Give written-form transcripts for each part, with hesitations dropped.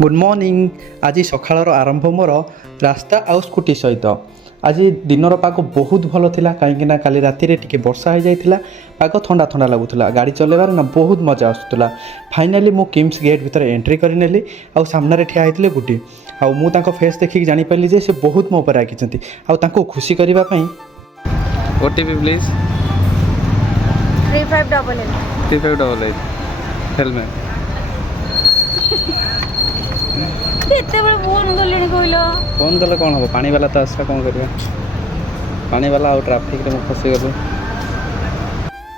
Good morning. आज सकाळर आरंभ मोर रास्ता आउ स्कूटी सहित। आज दिनर पाग बहुत भल था कहीं काली राति टिके वर्षा हो जाता। पाग ठंडा ठंडा लगुला, गाड़ी चलेबार ना बहुत मजा आसूला। फाइनाली मु किम्स गेट भितर एंट्री करनेली। आउ सामने ठिया होते गुटी आउ फेस देखिक जानीपारि जे से बहुत मो पर रागिंट आउ खुशी करने। OTP प्लीज 3588 3588 हेलमेट केते बड़ फोन गलेनी कहलो फोन कले कौन हम पानी वाला तो आसला कौन करवा पानी वाला आउ ट्रैफिक रे फसी गलु।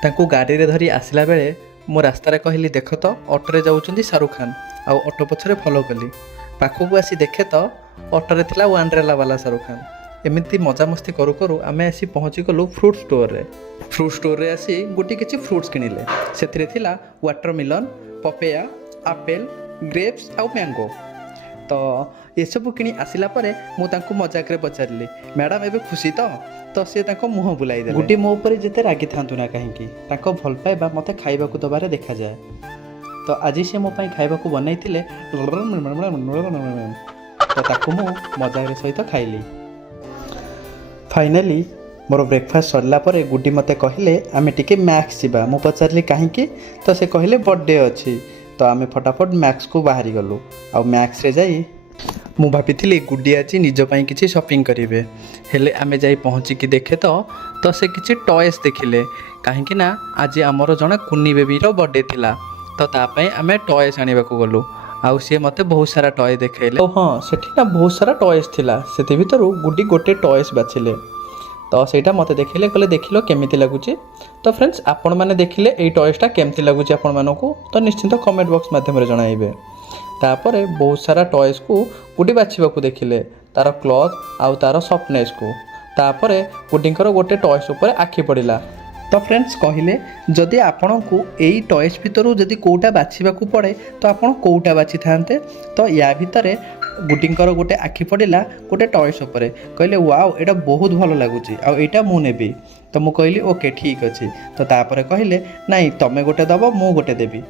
तांको गाड़ी रे धरी आसला बेले मो रास्ता रे कहली देख तो ऑटो जाऊँ शाहरुख खान आउ ऑटो पछरे फॉलो कली। पाखक आसी देखे तो ऑटो रे थिला वांड्रेला वाला शाहरुख खान। एमती मजामस्ती करू करू आमे आसी पहुँची गलु फ्रूट स्टोर रे। फ्रूट स्टोर रे आसी गोटे किछि फ्रूट्स किनिले। सेथिरे थिला वाटरमेलन, पपेया, आपेल, ग्रेप्स आउ मैंगो। तो ये सब किणी आसिला परे मु तांको मजाक रे पचारली मैडम एबे खुशी तो सी तांको मुह बुलाई दे। गुटी मो ऊपर जेते रागी थांतु ना कहीं तांको भल पाइबा मते खाइबा को दबारे देखा जाए। तो आज से मो पई खाइबा को बनाइथिले तो ताको मु मजाक रे सहित खाइली। फाइनाली मोर ब्रेकफास्ट सरला परे गुडी मते कहले आमे टिके मैक्स जीवा। मु पचारली कहीं तो से कहले बर्थडे अच्छी। तो आमे फटाफट मैक्स को बाहरी गलु। आ मैक्स रे जाई मु भाभी गुडी आज निज पाई किछि शॉपिंग करिवे। हेले आमे जाई पहुँचिकी देखे तो से किछि टॉयस देखिले कहीं ना आज आमर जड़े कुनी बेबी रो बर्थडे थिला। तो तापाई आमे टॉयस आनिबा को गलु। आउ सी मते बहुत सारा टॉय देखेले। हाँ सेठी ना बहुत सारा टॉयस थिला। सेति भितरु गुडी गोटे टॉयस बाछिले। तो सेटा मते देखिले कहले देखिलो केमिति लागुची। तो फ्रेंड्स आपण माने देखिले एई टॉयसटा केमिति लागुची आपण मानकू तो निश्चिंत कमेंट बॉक्स माध्यम रे जणाइबे। तापरे बहुत सारा टॉयस को गुडी बाछिबा को देखिले तार क्लॉथ आउ तार सॉफ्टनेस को। तापरे गुडींकर गोटे टॉयस ऊपर आखि पड़िला। तो फ्रेंड्स कहले जदि आपण को एई टॉयस भितरु जदि कोउटा बाछिबा को पड़े तो आपण कोउटा बाछि थांते। तो या भितरे गुटींकर गोटे आखि पड़िला गोटे टॉयस उपरे। कहले वाओ एटा बहुत भल लगुची आ एटा मु नेबी। तो मु कहली ओके ठीक अच्छे। तो तापर कहले नाई तमे गोटे दब मु गोटे देबी।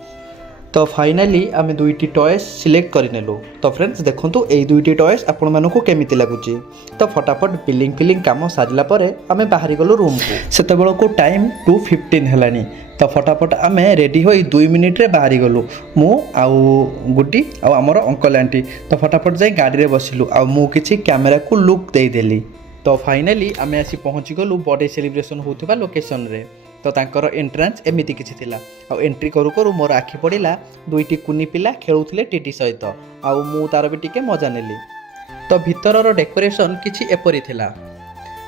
तो फाइनाली आमे दुईटी टॉयस सिलेक्ट करनेलु। तो फ्रेंड्स देखंतु एई दुईटी टॉयस आपण मानकू केमिति लागुची। तो फटाफट बिलिंग काम सारिला परे आमे बाहरी गलु रूम को। सेतेबेल को टाइम 2:15 हेलानी। तो फटाफट आमे रेडी होई 2 मिनिट रे बाहरी गलु मु आउ गुटी आउ हमर अंकल आंटी। तो फटाफट जाई गाड़ी रे बसिलु आउ मु किछि कैमरा को लुक देई देली। तो फाइनाली आमे आसी पहुँची गलु बर्थडे सेलिब्रेशन होउथिबा लोकेशन रे। तो तांकर एंट्रांस एमिति किछि थिला। आउ एंट्री करू करू मोर आखि पड़िला दुईटी कुनी पिला खेलुथिले टीटी सहित आउ मु तार भी टिके मजा नेली। तो भितरर डेकोरेशन किछि एपरि थिला।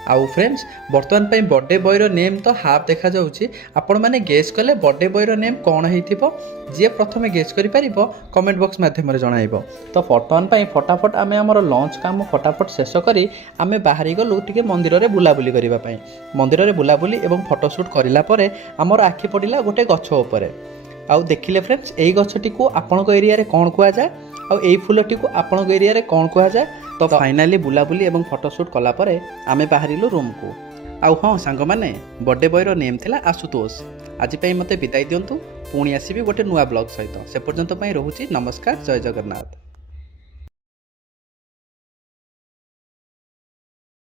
आउ फ्रेंड्स बर्तमान पे बर्थडे बॉय रो नेम तो हाफ देखा जाउची। आपण माने गेस कले बर्थडे बॉय रो नेम कोन हेइथिबो जे प्रथमे गेस करि परिबो कमेंट बॉक्स माध्यम रे जणाइबो। तो बर्तमान पे फटाफट आमे हमर लंच काम फटाफट शेष करी आमे बाहरी गलु टिके मंदिर रे बुलाबुली करिबा पई। मंदिर रे बुलाबुली एवं फोटोशूट करिला परे हमर आखि पड़िला गोटे गछ उपरे। आउ देखिले फ्रेंड्स एई गछटी को आपनको एरिया रे कोन कुआ जाय आउ एई फुलटी को आपनको एरिया रे कोन कुआ जाय। तो फाइनाली बुलाबुली एवं फोटोशूट कला परे आमे बाहरिलु रूम को। आउ हाँ सांग माने बर्थडे बॉय रो नेम थिला आशुतोष। आज पई मते विदाई दियंतु। पुणी आसीबी गोटे नुआ ब्लॉग सहित। से पर्यंत पई रहूची नमस्कार, जय जगन्नाथ।